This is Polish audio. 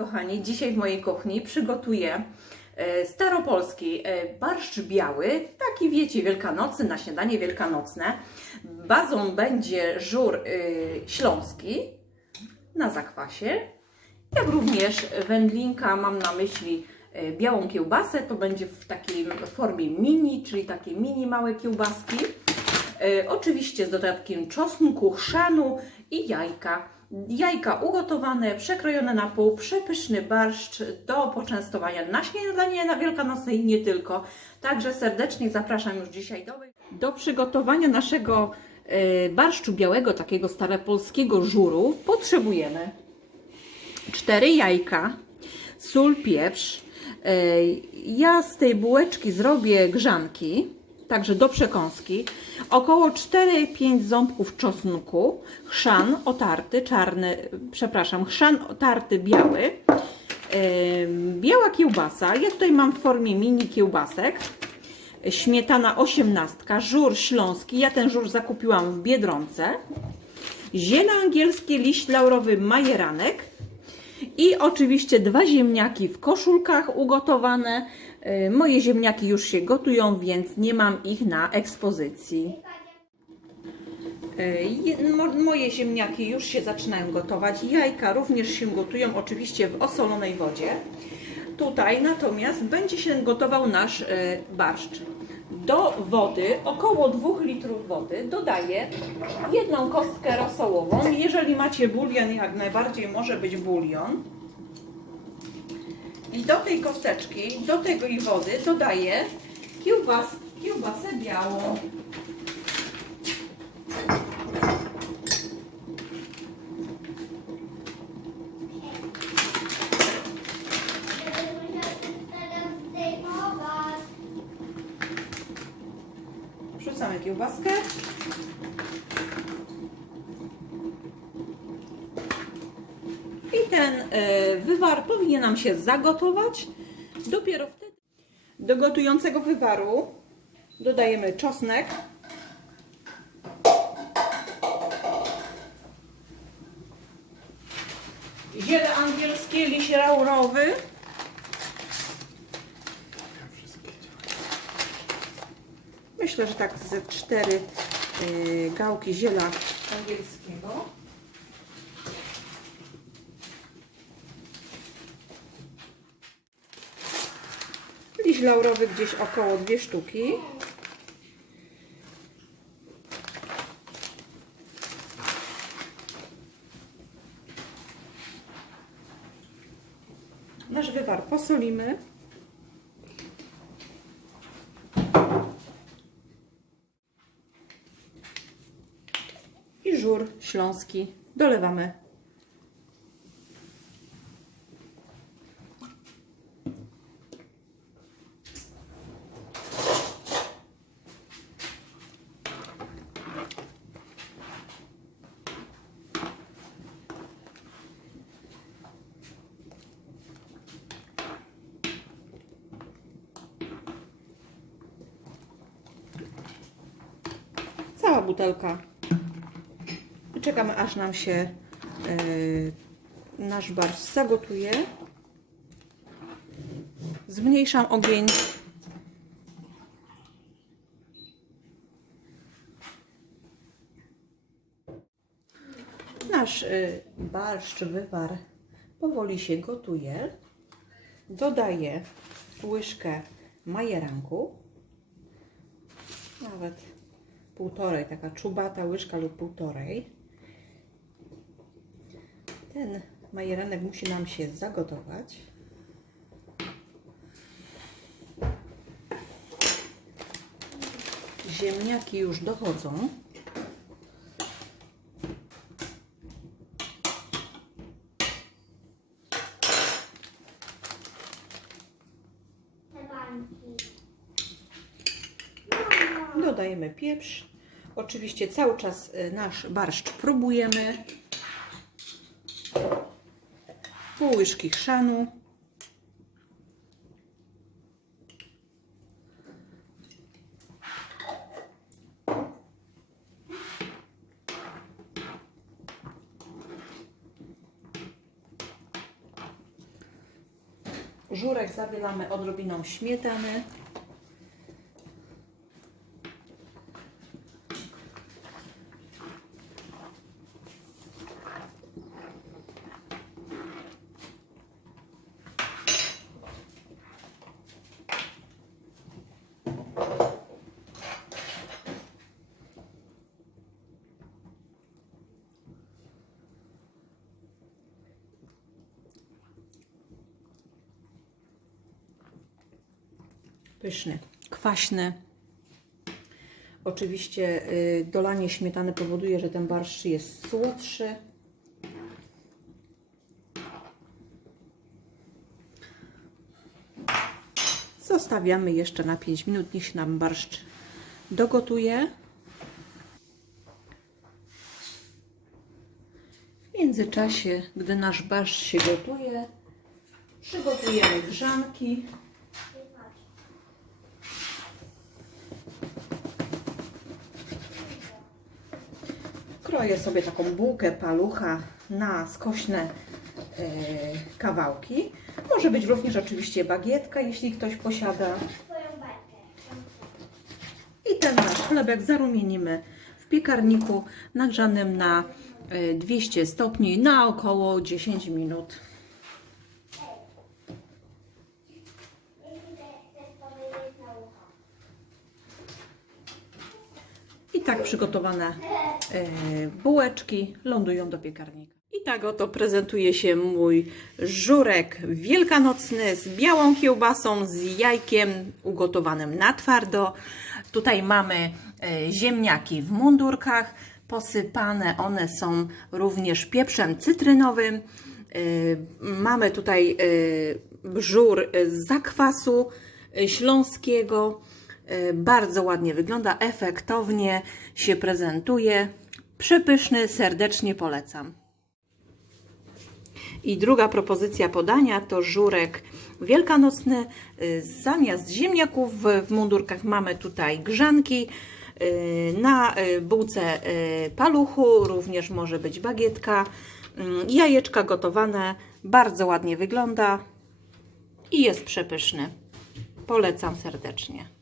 kochani, dzisiaj w mojej kuchni przygotuję e, staropolski e, barszcz biały, taki wiecie, wielkanocny, na śniadanie wielkanocne. Bazą będzie żur e, śląski na zakwasie, jak również wędlinka, mam na myśli białą kiełbasę, to będzie w takiej formie mini, czyli takie mini małe kiełbaski. Oczywiście z dodatkiem czosnku, chrzanu i jajka. Jajka ugotowane, przekrojone na pół, przepyszny barszcz do poczęstowania na śniadanie na Wielkanocne i nie tylko. Także serdecznie zapraszam już dzisiaj do, do przygotowania naszego e, barszczu białego, takiego staropolskiego żuru. Potrzebujemy cztery jajka, sól, pieprz. E, Ja z tej bułeczki zrobię grzanki, także do przekąski. Około 4-5 ząbków czosnku, chrzan otarty, czarny, przepraszam, chrzan otarty biały, e, biała kiełbasa, ja tutaj mam w formie mini kiełbasek, śmietana 18, żur śląski, ja ten żur zakupiłam w Biedronce, ziele angielskie, liść laurowy, majeranek, i oczywiście dwa ziemniaki w koszulkach ugotowane. Y, Moje ziemniaki już się gotują, więc nie mam ich na ekspozycji. Y, je- mo- Moje ziemniaki już się zaczynają gotować. Jajka również się gotują, oczywiście w osolonej wodzie. Tutaj natomiast będzie się gotował nasz y, barszcz. Do wody, około 2 litrów wody, dodaję jedną kostkę rosołową. Jeżeli macie bulion, jak najbardziej może być bulion. I do tej kosteczki, do tego i wody dodaję kiełbas, kiełbasę białą. Wrzucamy kiełbaskę. Ten e, wywar powinien nam się zagotować. Dopiero wtedy do gotującego wywaru dodajemy czosnek. Ziele angielskie, liść laurowy. Myślę, że tak ze cztery y, gałki ziela angielskiego. Laurowy gdzieś około dwie sztuki. Nasz wywar posolimy. I żur śląski dolewamy. Cała butelka i czekamy aż nam się yy, nasz barszcz zagotuje. Zmniejszam ogień. Nasz yy, barszcz, wywar powoli się gotuje. Dodaję łyżkę majeranku. Nawet półtorej, taka czubata łyżka lub półtorej. Ten majeranek musi nam się zagotować. Ziemniaki już dochodzą. Dodajemy pieprz. Oczywiście cały czas y, nasz barszcz próbujemy. Pół łyżki chrzanu. Żurek zabielamy odrobiną śmietany. Pyszny, kwaśny. Oczywiście y, dolanie śmietany powoduje, że ten barszcz jest słodszy. Zostawiamy jeszcze na 5 minut, niech się nam barszcz dogotuje. W międzyczasie, gdy nasz barszcz się gotuje, przygotujemy grzanki. Kroję sobie taką bułkę palucha na skośne e, kawałki. Może być również oczywiście bagietka, jeśli ktoś posiada. I ten nasz chlebek zarumienimy w piekarniku nagrzanym na e, 200 stopni na około 10 minut. I tak przygotowane e, bułeczki lądują do piekarnika. I tak oto prezentuje się mój żurek wielkanocny z białą kiełbasą, z jajkiem ugotowanym na twardo. Tutaj mamy e, ziemniaki w mundurkach, posypane one są również pieprzem cytrynowym. E, Mamy tutaj e, żur z zakwasu e, śląskiego. E, Bardzo ładnie wygląda, efektownie się prezentuje. Przepyszny, serdecznie polecam. I druga propozycja podania to żurek wielkanocny. Y, Zamiast ziemniaków w mundurkach mamy tutaj grzanki. Y, Na y, bułce paluchu również może być bagietka. Jajeczka gotowane. Bardzo ładnie wygląda i jest przepyszny. Polecam serdecznie.